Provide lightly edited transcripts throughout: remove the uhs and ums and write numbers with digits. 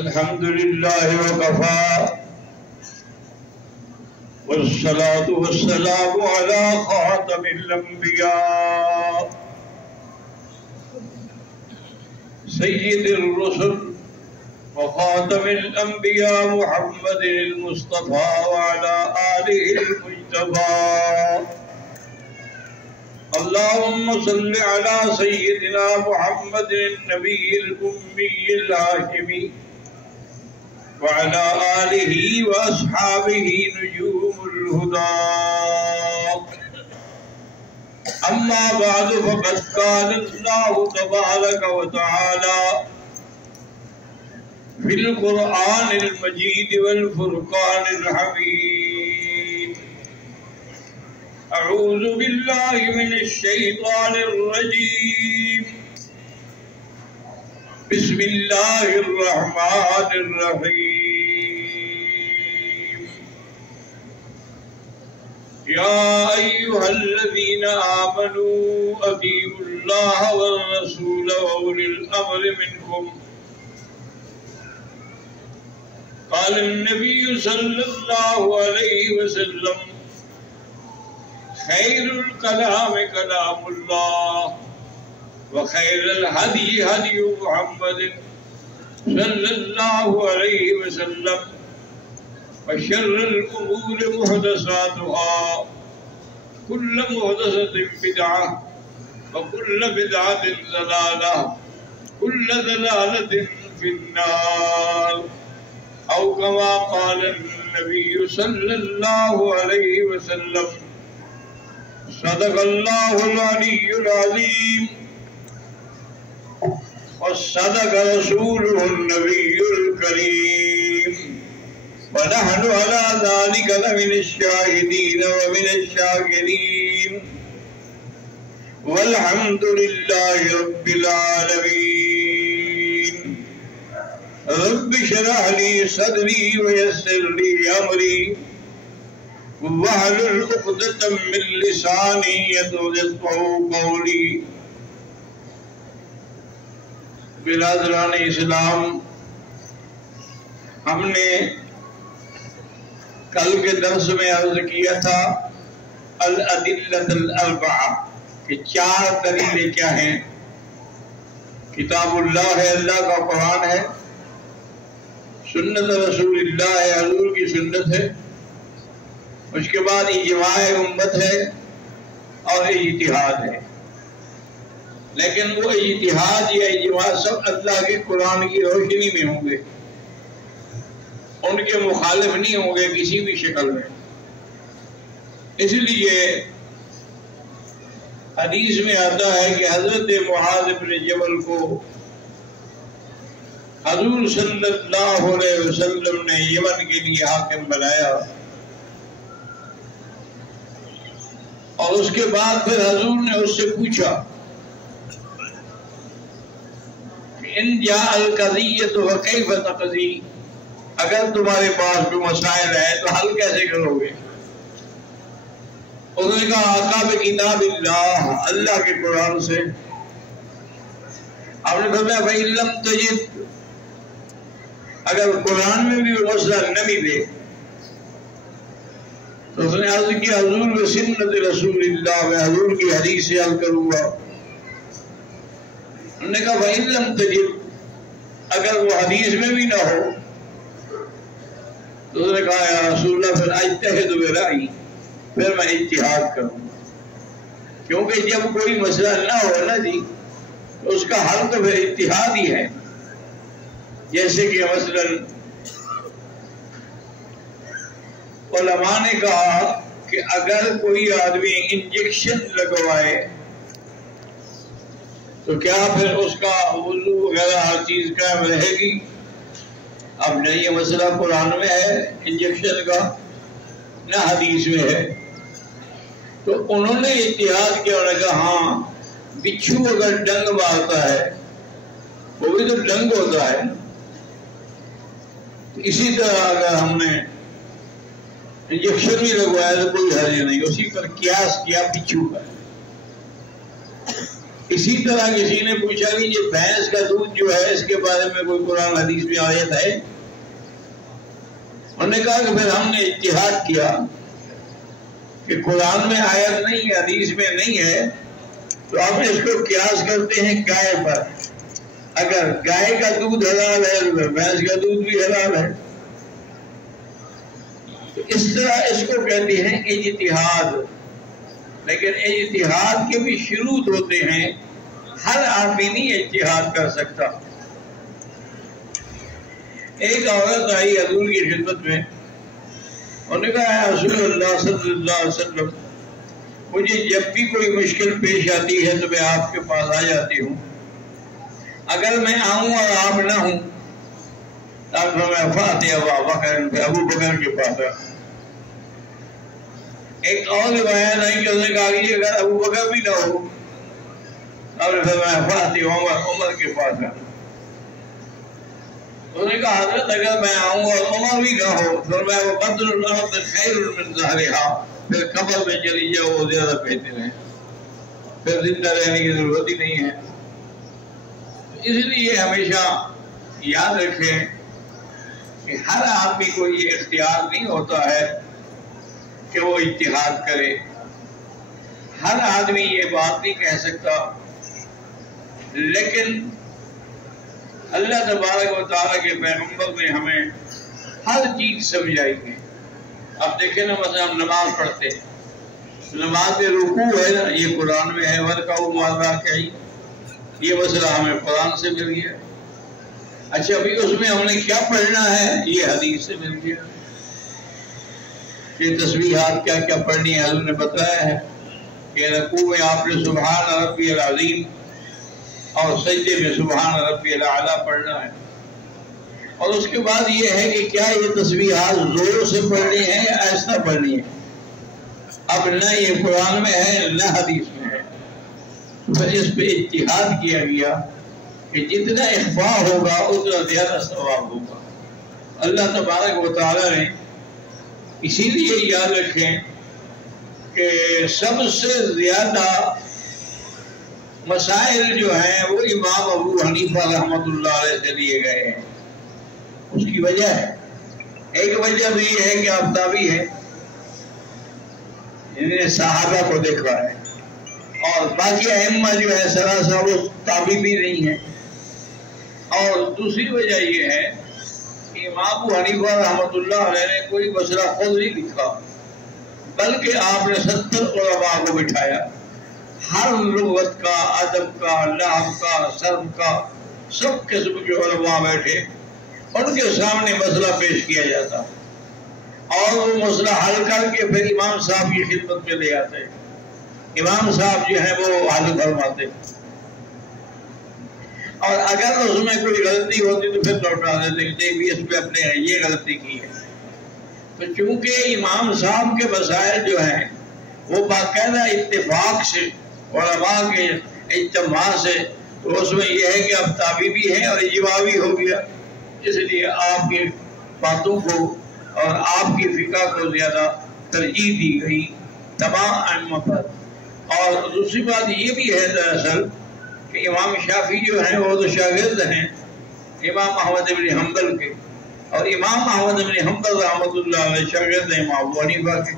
الحمد لله وكفى والصلاة والسلام على خاتم الأنبياء سيد الرسل وخاتم الأنبياء محمد المصطفى وعلى آله المجتبى. اللهم صل على سيدنا محمد النبي الأمي الهاشمي وعلى آله وأصحابه نجوم الهدى. أما بعد فقد قال الله تبارك وتعالى في القرآن المجيد والفرقان الحميد: أعوذ بالله من الشيطان الرجيم. بسم الله الرحمن الرحيم. يا أيها الذين آمنوا أطيعوا الله والرسول وأولي الأمر منكم. قال النبي صلى الله عليه وسلم: خير الكلام كلام الله وخير الهدي هدي محمد صلى الله عليه وسلم وشر الأمور محدثاتها كل محدثة بدعة وكل بدعة ضلالة كل ضلالة في النار، أو كما قال النبي صلى الله عليه وسلم: صدق الله العلي العظيم وصدق رسوله النبي الكريم، ونحن على ذلك لمن الشاهدين ومن الشاكرين، والحمد لله رب العالمين. رب اشرح لي صدري ويسر لي أمري واحلل عقدة من لساني يفقهوا قولي. برادران اسلام، ہم نے کل کے درس میں عرض کیا تھا الادلۃ الاربعہ کہ 4 دلیلیں کیا ہیں. کتاب اللہ ہے، اللہ کا قرآن ہے، سنت رسول اللہ ہے، حضور کی سنت ہے، اس کے بعد اجماع امت ہے اور اجتہاد ہے. لیکن وہ اجتہاد یا اجماع سب اللہ کے قرآن کی روشنی میں ہوں گے، ان کے مخالف نہیں ہوں گے کسی بھی شکل میں. اس لیے حدیث میں آتا ہے کہ حضرت معاذ بن جبل کو حضور صلی اللہ علیہ وسلم نے یمن کے لیے حاکم بنایا، اور اس کے بعد پھر حضور نے اس سے پوچھا کہ ان جاء القضیۃ فکیف تقضی، اگر تمہارے پاس کوئی مسائل ہے تو حل کیسے کرو گے؟ انہوں نے کہا آقا بکتاب اللہ، اللہ کے قرآن سے. آپ نے فرمایا فَإِن لَمْ تَجِدْ، اگر قرآن میں بھی مسئلہ نہ ملے تو اس نے عرض کیا حضور و سنت رسول اللہ، میں حضور کی حدیث سے حل کروں گا. انہوں نے کہا فَإِن لَمْ تَجِدْ، اگر وہ حدیث میں بھی نہ ہو تو اس نے کہا یا رسول اللہ پھر اجتہد برأیی، پھر میں اجتہاد کروں، کیونکہ جب کوئی مسئلہ نہ ہو نا جی تو اس کا حل تو پھر اجتہاد ہی ہے. جیسے کہ مثلا علماء نے کہا کہ اگر کوئی آدمی انجیکشن لگوائے تو کیا پھر اس کا وضو وغیرہ ہر چیز قائم رہے گی؟ اب نہ یہ مسئلہ قرآن میں ہے انجیکشن کا، نہ حدیث میں ہے. تو انہوں نے اجتہاد کیا، انہوں نے کہا ہاں بچھو اگر ڈنگ مارتا ہے وہ بھی تو ڈنگ ہوتا ہے. اسی طرح اگر ہم نے انجیکشن بھی لگوایا تو کوئی حرج نہیں، اسی پر قیاس کیا بچھو کا. اسی طرح کسی نے پوچھا کہ یہ بھینس کا دودھ جو ہے اس کے بارے میں کوئی قرآن حدیث میں آیت ہے؟ انہوں نے کہا کہ پھر ہم نے اجتہاد کیا کہ قرآن میں آیت نہیں ہے، حدیث میں نہیں ہے، تو ہم اس کو قیاس کرتے ہیں گائے پر۔ اگر گائے کا دودھ حلال ہے تو بھینس کا دودھ بھی حلال ہے۔ تو اس طرح اس کو کہتے ہیں اجتہاد۔ لیکن اجتہاد کے بھی شروط ہوتے ہیں، ہر آدمی نہیں اجتہاد کر سکتا۔ ایک عورت آئی حضور کی خدمت میں، انہوں نے کہا ہے رسول اللہ صلی اللہ علیہ وسلم، مجھے جب بھی کوئی مشکل پیش آتی ہے تو میں آپ کے پاس آ جاتی ہوں، اگر میں آؤں اور آپ نہ ہوں تو میں فاتح ابو بکر کے پاس آ۔ ایک اور روایت آئی کہ اس نے کہا کہ اگر ابو بکر بھی نہ ہو اور پھر میں فاتح عمر کے پاس آ۔ اس نے کہا حضرت اگر میں آؤں اور عمر بھی نہ ہو پھر میں وہ بدر الارض خیر من ظہرہا، پھر قبر میں چلی جاؤ وہ زیادہ بہتر ہے، پھر زندہ رہنے کی ضرورت ہی نہیں ہے۔ اس لیے ہمیشہ یاد رکھیں کہ ہر آدمی کو یہ اختیار نہیں ہوتا ہے کہ وہ اجتہاد کرے، ہر آدمی یہ بات نہیں کہہ سکتا، لیکن اللہ تبارک و تعالیٰ کے پیغمبر نے ہمیں ہر چیز سمجھائی ہے۔ اب دیکھیں نا، مثلا ہم نماز پڑھتے ہیں، نماز میں رکوع ہے نا، یہ قرآن میں ہے، وَرْكَعُوا مَعَ الرَّاكِعِينَ، یہ مسئلہ ہمیں قرآن سے مل گیا۔ اچھا ابھی اس میں ہم نے کیا پڑھنا ہے، یہ حدیث سے مل گیا۔ یہ تسبیحات کیا کیا پڑھنی ہے حضور نے بتایا ہے کہ رکوع میں آپ نے سبحان ربی العظیم اور سجدے میں سبحان ربی الاعلیٰ پڑھنا ہے۔ اور اس کے بعد یہ ہے کہ کیا یہ تسبیحات زور سے پڑھنی ہے یا ایسا پڑھنی ہے؟ اب نہ یہ قرآن میں ہے نہ حدیث میں ہے، تو اس پہ اجتہاد کیا گیا کہ جتنا اخفاء ہوگا اتنا زیادہ ثواب ہوگا۔ اللہ تبارک و تعالیٰ نے اسی لیے یاد رکھیں کہ سب سے زیادہ مسائل جو ہیں وہ امام ابو حنیفہ رحمۃ اللہ علیہ سے لیے گئے ہیں۔ اس کی وجہ ہے، ایک وجہ تو یہ ہے کہ آفتابی ہے، انہوں نے صحابہ کو دیکھا ہے، اور باقی ائمہ جو ہے سراسر وہ تابعی بھی نہیں ہے۔ اور دوسری وجہ یہ ہے کہ امام ابو حنیفہ رحمۃ اللہ علیہ نے کوئی مسئلہ خود نہیں لکھا، بلکہ آپ نے 70 علماء کو بٹھایا، ہر لغت کا، ادب کا، نحو کا، صرف کا، سب قسم کے علماء بیٹھے، ان کے سامنے مسئلہ پیش کیا جاتا اور وہ مسئلہ حل کر کے پھر امام صاحب کی خدمت میں لے آتے۔ امام صاحب جو ہیں وہ حل فرماتے، اور اگر اس میں کوئی غلطی ہوتی تو پھر لوٹا دیتے کہ بھی اس پہ اپنے یہ غلطی کی ہے۔ تو چونکہ امام صاحب کے مسائل جو ہیں وہ باقاعدہ اتفاق سے، علماء کے اجتماع سے، تو اس میں یہ ہے کہ اب تابعی بھی ہے اور اجماع بھی ہو گیا، اس لیے آپ کی باتوں کو اور آپ کی فقہ کو زیادہ ترجیح دی گئی تمام ائمہ پر۔ اور دوسری بات یہ بھی ہے دراصل کہ امام شافعی جو ہیں وہ تو شاگرد ہیں امام احمد بن حنبل کے، اور امام احمد بن حنبل رحمۃ اللہ علیہ شاگرد ہیں امام ابو حنیفہ کے،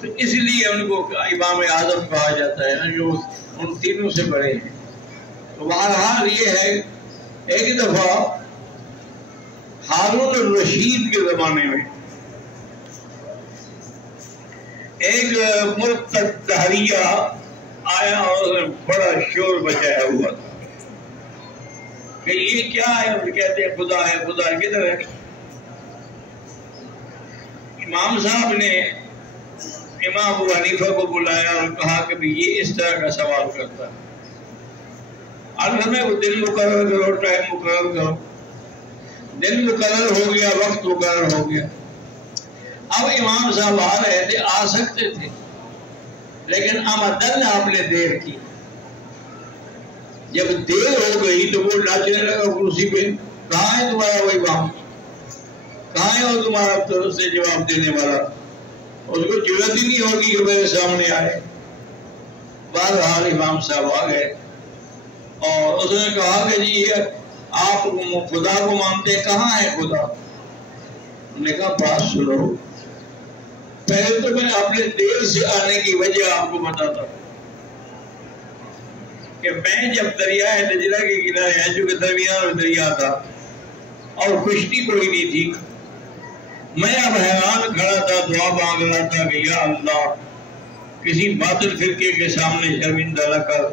تو اس لیے ان کو امام اعظم کہا جاتا ہے جو ان تینوں سے بڑے ہیں۔ تو بہرحال یہ ہے، ایک دفعہ ہارون الرشید کے زمانے میں ایک مرتد دہریہ آیا اور بڑا شور بچایا ہوا تھا کہ یہ کیا ہے، اور کہتے ہیں خدا ہے، خدا کدھر ہے؟ امام صاحب نے امام ابو حنیفہ کو بلایا اور کہا کہ یہ اس طرح کا سوال کرتا ہے، اب ہمیں وہ دن مقرر کرو، ٹائم مقرر کرو۔ دن مقرر ہو گیا، وقت مقرر ہو گیا۔ اب امام صاحب آ رہے تھے، آ سکتے تھے، لیکن آمدن آپ نے دیر کی۔ جب دیر ہو گئی تو وہ ناچنے لگا کرسی پہ، کہاں ہے تمہارا وہ امام، کہاں ہے وہ تمہارا طرف سے جواب دینے والا؟ اس کو ضرورت ہی نہیں ہوگی کہ میرے سامنے آئے۔ بہرحال امام صاحب آ گئے اور اس نے کہا کہ جی آپ خدا کو مانتے، کہاں ہے خدا؟ انہوں نے کہا بات سنو، پہلے تو میں اپنے دیر سے آنے کی وجہ آپ کو بتاتا ہوں کہ میں جب دریائے دجلہ کے کنارے آیا، چونکہ درمیان میں دریا تھا اور کشتی کوئی نہیں تھی، میں اب حیران کھڑا تھا، دعا مانگ رہا تھا کہ یا اللہ کسی باطل فرقے کے سامنے شرمندہ نہ کر۔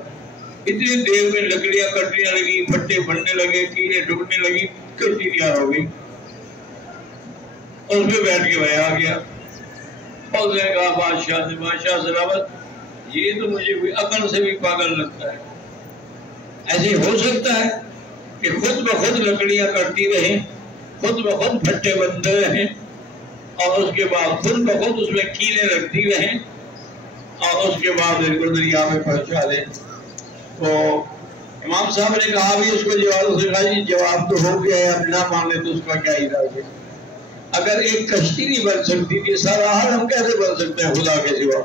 اتنی دیر میں لکڑیاں کٹنے لگی، پھٹے بننے لگے، کیلیں ڈوبنے لگی، کشتی تیار ہو گئی۔ اس میں بیٹھ کے میں آ گیا اور اس نے کہا بادشاہ سے، بادشاہ سلامت، یہ تو مجھے کوئی عقل سے بھی پاگل لگتا ہے، ایسے ہو سکتا ہے کہ خود بخود لکڑیاں کٹتی رہیں، خود بخود پھٹے بنتے رہیں اور اس کے بعد خود بخود اس میں کیلیں لگتی رہیں اور اس کے بعد ان کو دریا میں پہنچا دیں؟ تو امام صاحب نے کہا بھی اس کو جواب، سے کہا جی جواب تو ہو گیا ہے، اب نہ مانے تو اس کا کیا علاج ہے؟ اگر ایک کشتی نہیں بن سکتی تھی، سارا عالم کیسے بن سکتا ہے خدا کے سوا؟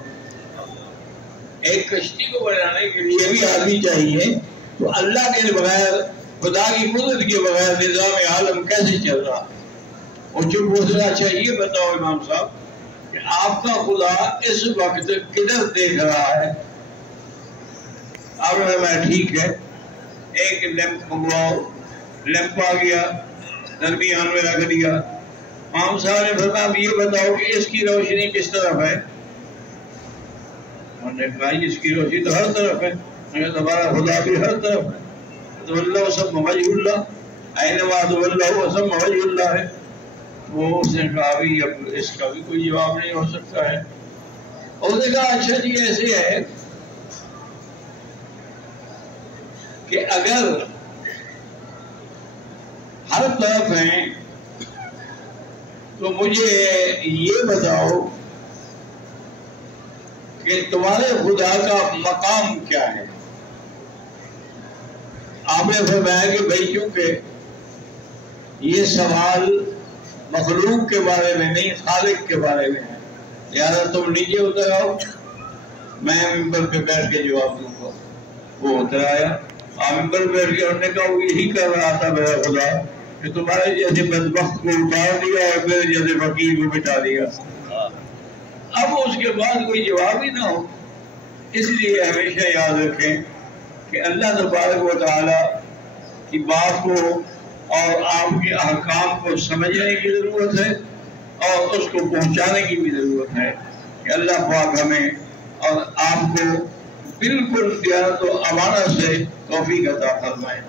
ایک کشتی کو بنانے کے لیے بھی آدمی چاہیے، تو اللہ کے بغیر، خدا کی قدرت کے بغیر نظام عالم کیسے چل رہا؟ اور چپ پوچھنا، اچھا یہ بتاؤ امام صاحب کہ آپ کا خدا اس وقت کدھر دیکھ رہا ہے؟ آپ نے کہا ٹھیک ہے، ایک لیمپ منگواؤ، لیمپ آ گیا، درمیان میں رکھ دیا۔ امام صاحب نے فرمایا یہ بتاؤ کہ اس کی روشنی کس طرف ہے؟ انہوں نے کہا اس کی روشنی تو ہر طرف ہے، تمہارا خدا بھی ہر طرف ہے، تو اللہ وسم وجہ اللہ، اینما تو اللہ وسم وجہ اللہ ہے۔ وہ اس نے کہا بھی اب اس کا بھی کوئی جواب نہیں ہو سکتا ہے۔ اور اس نے کہا اچھا جی ایسے ہے کہ اگر ہر طرف ہیں تو مجھے یہ بتاؤ کہ تمہارے خدا کا مقام کیا ہے؟ آپ نے فرمایا کہ بھائی چونکہ یہ سوال مخلوق کے بارے میں نہیں، خالق کے بارے میں ہے، لہٰذا تم نیچے اتر آؤ، میں ممبر پہ بیٹھ کے جواب دوں گا۔ وہ اتر آیا، ممبر پہ بیٹھ کے انہوں نے کہا وہ یہی کر رہا تھا میرا خدا کہ تمہارے جیسے بدبخت کو اتار دیا اور میرے جیسے فقیر کو بٹھا دیا۔ اب اس کے بعد کوئی جواب ہی نہ ہو۔ اس لیے ہمیشہ یاد رکھیں کہ اللہ تبارک و تعالیٰ کی بات کو اور آپ کے احکام کو سمجھنے کی ضرورت ہے اور اس کو پہنچانے کی بھی ضرورت ہے کہ اللہ پاک ہمیں اور آپ کو بالکل دیانت و امانت سے توفیق عطا فرمائے۔